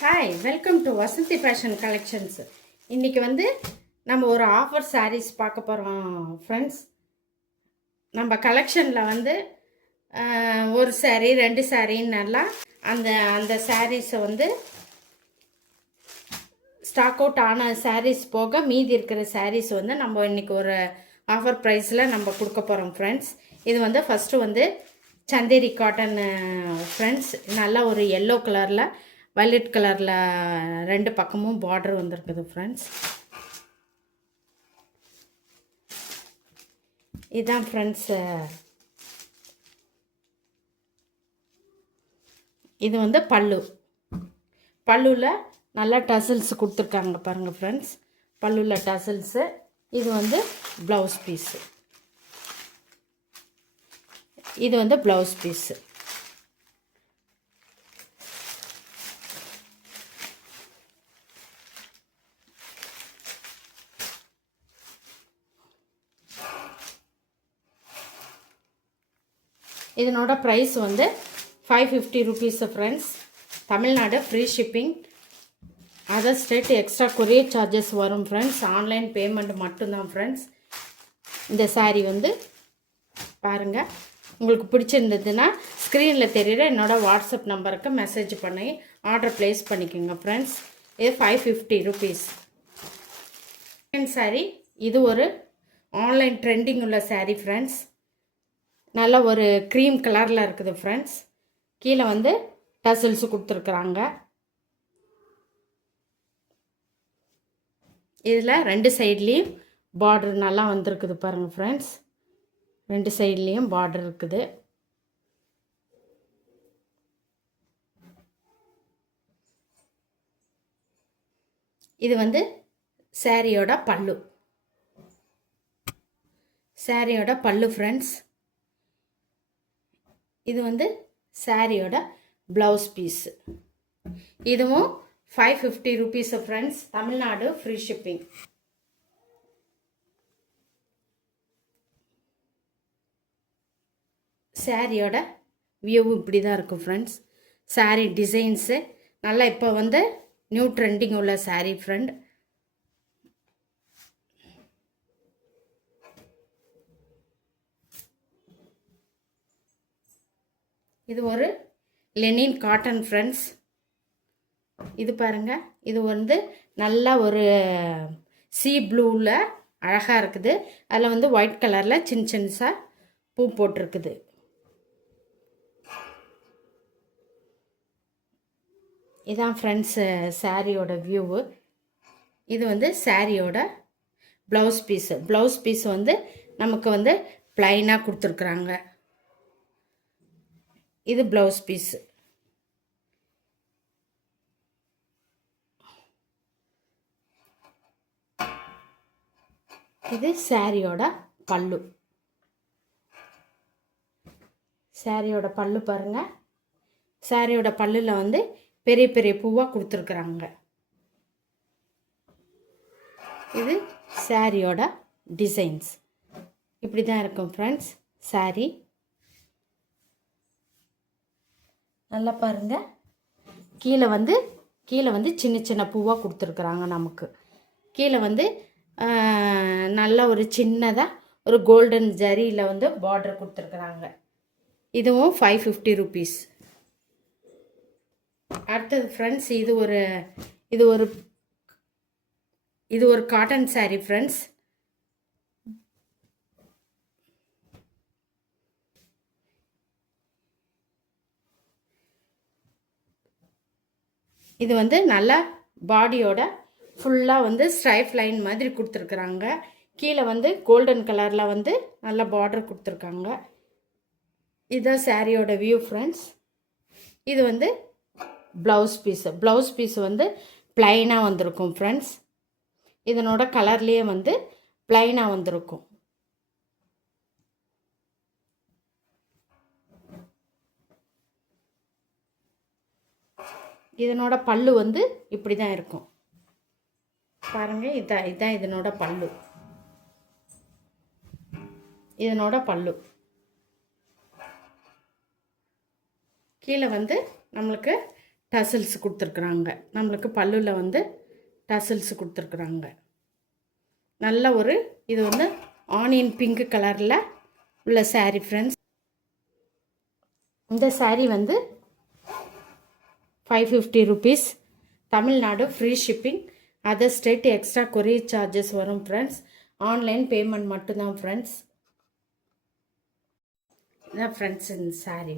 Hi, welcome to Vasanthi fashion collections. இன்றைக்கி நம்ம ஒரு ஆஃபர் சாரீஸ் பார்க்க போகிறோம் ஃப்ரெண்ட்ஸ். நம்ம கலெக்ஷனில் ஒரு சாரீ 2 சாரின்னு அந்த அந்த சாரீஸை ஸ்டாக் அவுட் ஆன சாரீஸ் போக மீதி இருக்கிற சாரீஸ் நம்ம இன்றைக்கி ஒரு ஆஃபர் ப்ரைஸில் நம்ம கொடுக்க போகிறோம் ஃப்ரெண்ட்ஸ். இது ஃபஸ்ட்டு சந்தேரி காட்டன் ஃப்ரெண்ட்ஸ். நல்லா ஒரு எல்லோ கலரில் வயலட் கலரில் 2 பக்கமும் பார்டர் வந்திருக்குது ஃப்ரெண்ட்ஸ். இதுதான் ஃப்ரெண்ட்ஸ். இது பல்லுவில் நல்லா டசல்ஸ் கொடுத்துருக்காங்க பாருங்கள் ஃப்ரெண்ட்ஸ். பல்லுவில் டசல்ஸு. இது ப்ளவுஸ் பீஸு. இது ப்ளவுஸ் பீஸு. இதனோட price 550 rupees friends. Tamil Nadu free shipping. Other state extra courier charges வரும் ஃப்ரெண்ட்ஸ். ஆன்லைன் பேமெண்ட் மட்டும்தான் ஃப்ரெண்ட்ஸ். இந்த சாரீ பாருங்கள். உங்களுக்கு பிடிச்சிருந்ததுன்னா ஸ்க்ரீனில் தெரிகிற என்னோடய வாட்ஸ்அப் நம்பருக்கு மெசேஜ் பண்ணி ஆர்டர் ப்ளேஸ் பண்ணிக்கோங்க ஃப்ரெண்ட்ஸ். இது 550 ருபீஸ். செகண்ட் சாரீ. இது ஒரு ஆன்லைன் ட்ரெண்டிங் உள்ள சாரீ ஃப்ரெண்ட்ஸ். நல்ல ஒரு க்ரீம் கலரில் இருக்குது ஃப்ரெண்ட்ஸ். கீழே டசல்ஸ் கொடுத்துருக்குறாங்க. இதில் 2 சைட்லேயும் பார்டர் நல்லா வந்திருக்குது பாருங்கள் ஃப்ரெண்ட்ஸ். 2 சைட்லேயும் பார்டர் இருக்குது. இது சாரியோட பல்லு. சாரியோட பல்லு ஃப்ரெண்ட்ஸ். இது சாரியோட ப்ளவுஸ் பீஸு. இதுவும் 550 rupees friends. Tamil Nadu free shipping. சாரியோட வியூ இப்படி தான் இருக்கும் ஃப்ரெண்ட்ஸ். சாரி டிசைன்ஸு நல்லா இப்போ நியூ ட்ரெண்டிங் உள்ள சாரி ஃப்ரெண்ட். இது ஒரு லெனின் காட்டன் ஃப்ரெண்ட்ஸ். இது பாருங்கள். இது நல்லா ஒரு சீ ப்ளூவில் அழகாக இருக்குது. அதில் ஒயிட் கலரில் சின்னசாக பூ போட்டிருக்குது. இதான் ஃப்ரெண்ட்ஸ் சாரியோட வியூவு. இது சாரியோட ப்ளவுஸ் பீஸு. ப்ளவுஸ் பீஸ் நமக்கு ப்ளைனாக கொடுத்துருக்குறாங்க. இது ப்ளவுஸ் பீஸு. இது சாரியோட பல்லு. சாரியோட பல்லு பாருங்கள். சாரியோட பல்லில் பெரிய பெரிய பூவாக கொடுத்துருக்குறாங்க. இது சாரியோட டிசைன்ஸ். இப்படி தான் இருக்கும் ஃப்ரெண்ட்ஸ் சாரி. நல்லா பாருங்கள். கீழே சின்ன சின்ன பூவாக கொடுத்துருக்குறாங்க. நமக்கு கீழே நல்ல ஒரு சின்னதாக ஒரு கோல்டன் ஜரியில் பார்டர் கொடுத்துருக்குறாங்க. இதுவும் 550 ருபீஸ். அடுத்தது ஃப்ரெண்ட்ஸ். இது ஒரு காட்டன் சாரீ ஃப்ரெண்ட்ஸ். இது நல்லா பாடியோட ஃபுல்லாக ஸ்ட்ரைப் லைன் மாதிரி கொடுத்துருக்குறாங்க. கீழே கோல்டன் கலரில் நல்லா பார்டர் கொடுத்துருக்காங்க. இதுதான் சாரியோட வியூ ஃப்ரெண்ட்ஸ். இது ப்ளவுஸ் பீஸு. ப்ளவுஸ் பீஸ் ப்ளைனாக வந்திருக்கும் ஃப்ரெண்ட்ஸ். இதனோட கலர்லேயே ப்ளைனாக வந்திருக்கும். இதனோட பல்லு இப்படி தான் இருக்கும் பாருங்கள். இதான் இதனோட பல்லு. இதனோட பல்லு கீழே நம்மளுக்கு டசல்ஸ் கொடுத்துருக்குறாங்க. நம்மளுக்கு பல்லுவில் வந்து டசல்ஸ் கொடுத்துருக்குறாங்க. நல்ல ஒரு இது வந்து ஆனியன் பிங்க் கலரில் உள்ள சாரீ ஃப்ரெண்ட்ஸ். இந்த சாரீ வந்து 550 rupees. Tamil Nadu free shipping. Other state extra courier charges வரும் ஃப்ரெண்ட்ஸ். ஆன்லைன் பேமெண்ட் மட்டும்தான் ஃப்ரெண்ட்ஸ். இதான் ஃப்ரெண்ட்ஸ் இந்த சாரீ.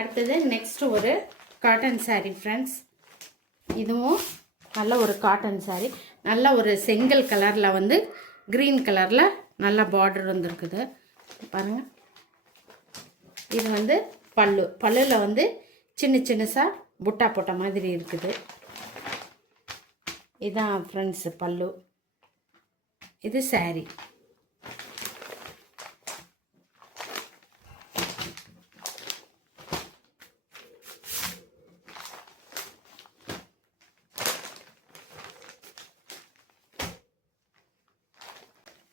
அடுத்தது நெக்ஸ்ட் ஒரு காட்டன் சாரீ ஃப்ரெண்ட்ஸ். இதுவும் நல்ல ஒரு காட்டன் சாரீ. நல்ல ஒரு செங்கல் கலரில் வந்து க்ரீன் கலரில் நல்ல பார்டர் வந்துருக்குது பாருங்கள். இது வந்து பல்லுவில் வந்து சின்னசாக புட்டா போட்ட மாதிரி இருக்குது. இதுதான் ஃப்ரெண்ட்ஸ் பல்லு. இது சாரீ.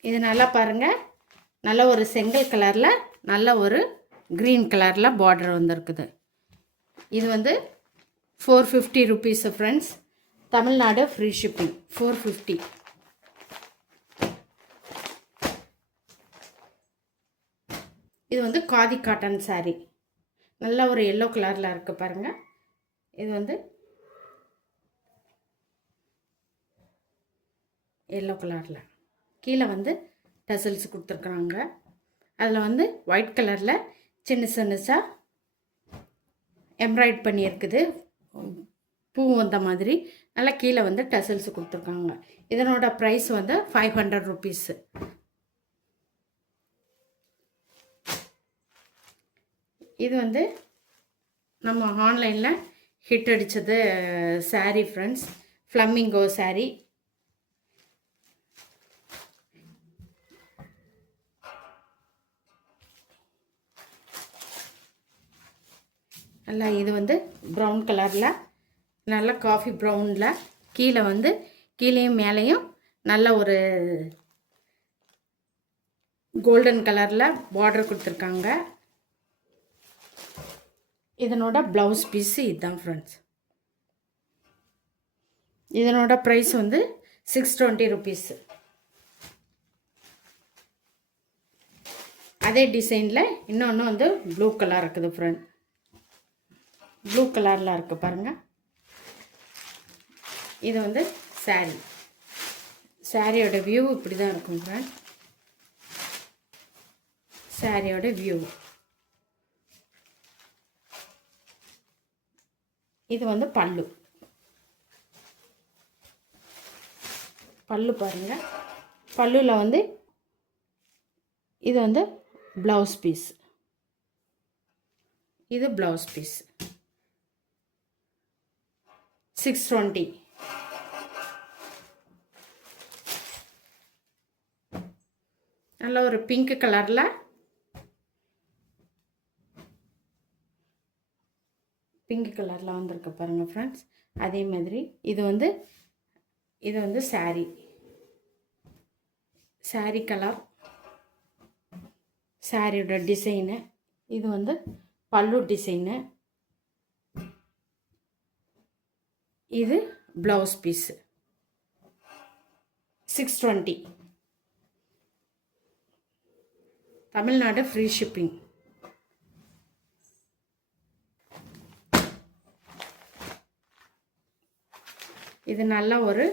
இது நல்லா பாருங்கள். நல்ல ஒரு செங்கல் கலரில் நல்ல ஒரு க்ரீன் கலரில் பார்டர் வந்துருக்குது. இது வந்து 450 rupees friends. Tamil Nadu free shipping 450. இது வந்து காதி காட்டன் சாரீ. நல்ல ஒரு எல்லோ கலரில் இருக்குது பாருங்கள். இது வந்து எல்லோ கலரில் கீழே வந்து டசல்ஸ் கொடுத்துருக்குறாங்க. அதில் வந்து ஒயிட் கலரில் சின்னசாக எம்ப்ராய்ட் பண்ணியிருக்குது, பூ வந்த மாதிரி. நல்லா கீழே வந்து டசல்ஸ் கொடுத்துருக்காங்க. இதனோட ப்ரைஸ் வந்து 500 rupees. இது வந்து நம்ம ஆன்லைனில் ஹிட் அடித்தது சாரீ ஃப்ரெண்ட்ஸ். ஃப்ளமிங்கோ சாரீ. நல்லா இது வந்து ப்ரௌன் கலரில் நல்லா காஃபி ப்ரௌனில் கீழே வந்து கீழேயும் மேலேயும் நல்ல ஒரு கோல்டன் கலரில் பார்டர் கொடுத்துருக்காங்க. இதனோட ப்ளவுஸ் பீஸு இதுதான் ஃப்ரெண்ட்ஸ். இதனோட ப்ரைஸ் வந்து 620 rupees. அதே டிசைனில் இன்னொன்று வந்து ப்ளூ கலர் இருக்குது ஃப்ரெண்ட். ப்ளூ கலரில் இருக்குது பாருங்கள். இது வந்து சாரீ. சாரியோட வியூ இப்படி தான் இருக்கும் ஃப்ரெண்ட். சாரியோட வியூ இது வந்து பல்லு. பாருங்கள். பல்லுவில் வந்து இது வந்து ப்ளவுஸ் பீஸ். இது ப்ளவுஸ் பீஸ் 620. நல்ல ஒரு பிங்க் கலரில் வந்திருக்கு பாருங்கள் ஃப்ரெண்ட்ஸ். அதே மாதிரி இது வந்து சாரீ கலர், சாரியோட டிசைனு. இது வந்து பல்லு டிசைனு. இது blouse piece 620. Tamil Nadu free shipping. இது நல்ல ஒரு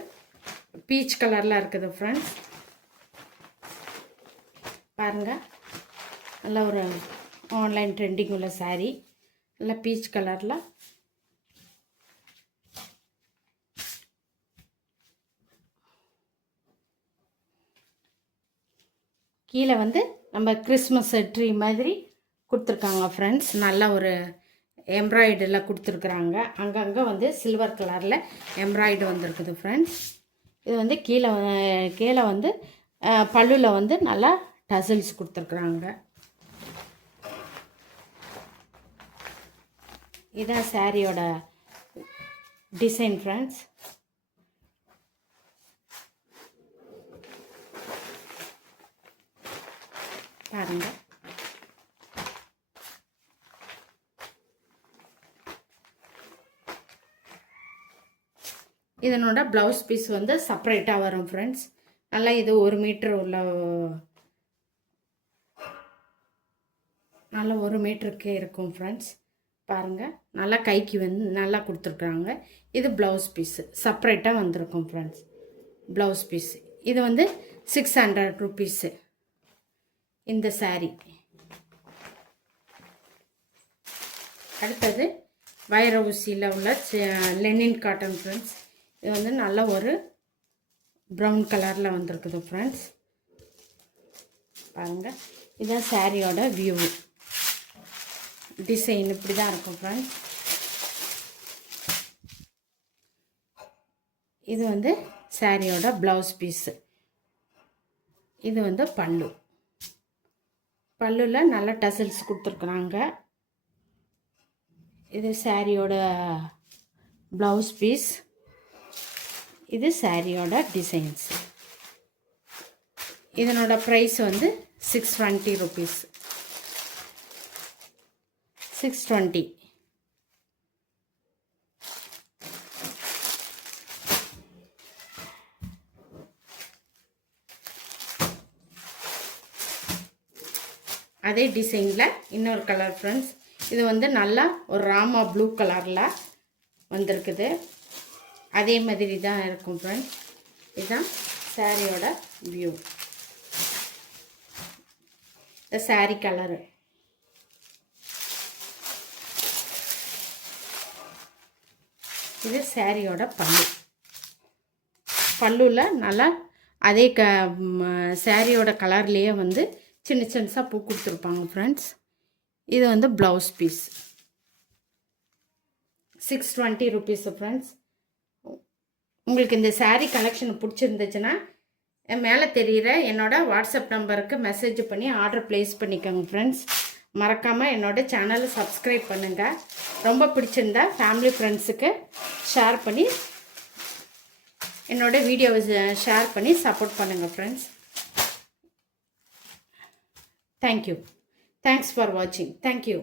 பீச் கலரில் இருக்குது ஃப்ரெண்ட்ஸ். பாருங்கள். நல்ல ஒரு ஆன்லைன் ட்ரெண்டிங் உள்ள சாரீ. நல்ல பீச் கலரில் கீழே வந்து நம்ம கிறிஸ்மஸ் ட்ரீ மாதிரி கொடுத்துருக்காங்க ஃப்ரெண்ட்ஸ். நல்ல ஒரு எம்ப்ராய்டரியில் கொடுத்துருக்குறாங்க. அங்கங்கே வந்து சில்வர் கலரில் எம்ப்ராய்டு வந்துருக்குது ஃப்ரெண்ட்ஸ். இது வந்து கீழே வந்து பல்லுவில் வந்து நல்லா டசல்ஸ் கொடுத்துருக்குறாங்க. இதான் சாரியோட டிசைன் ஃப்ரெண்ட்ஸ். பாருங்கள். இதனோட ப்ளவுஸ் பீஸ் வந்து செப்பரேட்டாக வரும் ஃப்ரெண்ட்ஸ். நல்லா இது 1 மீட்டர் உள்ள, நல்லா 1 மீட்டருக்கே இருக்கும் ஃப்ரெண்ட்ஸ். பாருங்கள், நல்லா கைக்கு வந்து நல்லா கொடுத்துருக்குறாங்க. இது ப்ளவுஸ் பீஸு செப்பரேட்டாக வந்திருக்கும் ஃப்ரெண்ட்ஸ். ப்ளவுஸ் பீஸு இது வந்து 600 ருபீஸு இந்த சாரீ. அடுத்தது வைர ஊசியில் உள்ள லெனின் காட்டன் ஃப்ரெண்ட்ஸ். இது வந்து நல்ல ஒரு ப்ரௌன் கலரில் வந்திருக்குது ஃப்ரெண்ட்ஸ். பாருங்கள், இதுதான் சாரியோட வியூ. டிசைன் இப்படி தான் இருக்கும் ஃப்ரெண்ட்ஸ். இது வந்து சாரியோட ப்ளவுஸ் பீஸு. இது வந்து பல்லு. பல்லுல நல்ல டசல்ஸ் கொடுத்துருக்குறாங்க. இது சாரியோட ப்ளவுஸ் பீஸ். இது சாரியோட டிசைன்ஸ். இதனோட ப்ரைஸ் வந்து 620 ருபீஸ். 620. அதே டிசைனில் இன்னொரு கலர் ஃப்ரெண்ட்ஸ். இது வந்து நல்லா ஒரு ராமா ப்ளூ கலரில் வந்திருக்குது. அதே மாதிரி தான் இருக்கும் ஃப்ரெண்ட்ஸ். இதுதான் சாரியோட வியூ. இந்த சாரி கலரு. இது சாரியோட பல்லு. பல்லுல நல்லா அதே சாரியோட கலர்லேயே வந்து சின்ன சின்னதாக பூ கொடுத்துருப்பாங்க ஃப்ரெண்ட்ஸ். இது வந்து ப்ளவுஸ் பீஸ். 620 rupees friends. உங்களுக்கு இந்த சாரீ கலெக்ஷன் பிடிச்சிருந்துச்சுன்னா மேலே தெரிகிற என்னோட வாட்ஸ்அப் நம்பருக்கு மெசேஜ் பண்ணி ஆர்டர் ப்ளேஸ் பண்ணிக்கோங்க ஃப்ரெண்ட்ஸ். மறக்காமல் என்னோட சேனலை சப்ஸ்கிரைப் பண்ணுங்கள். ரொம்ப பிடிச்சிருந்தா ஃபேமிலி ஃப்ரெண்ட்ஸுக்கு ஷேர் பண்ணி என்னோட வீடியோவை ஷேர் பண்ணி சப்போர்ட் பண்ணுங்கள் ஃப்ரெண்ட்ஸ். தேங்க்யூ. தேங்க்ஸ் ஃபார் வாட்சிங். தேங்க்யூ.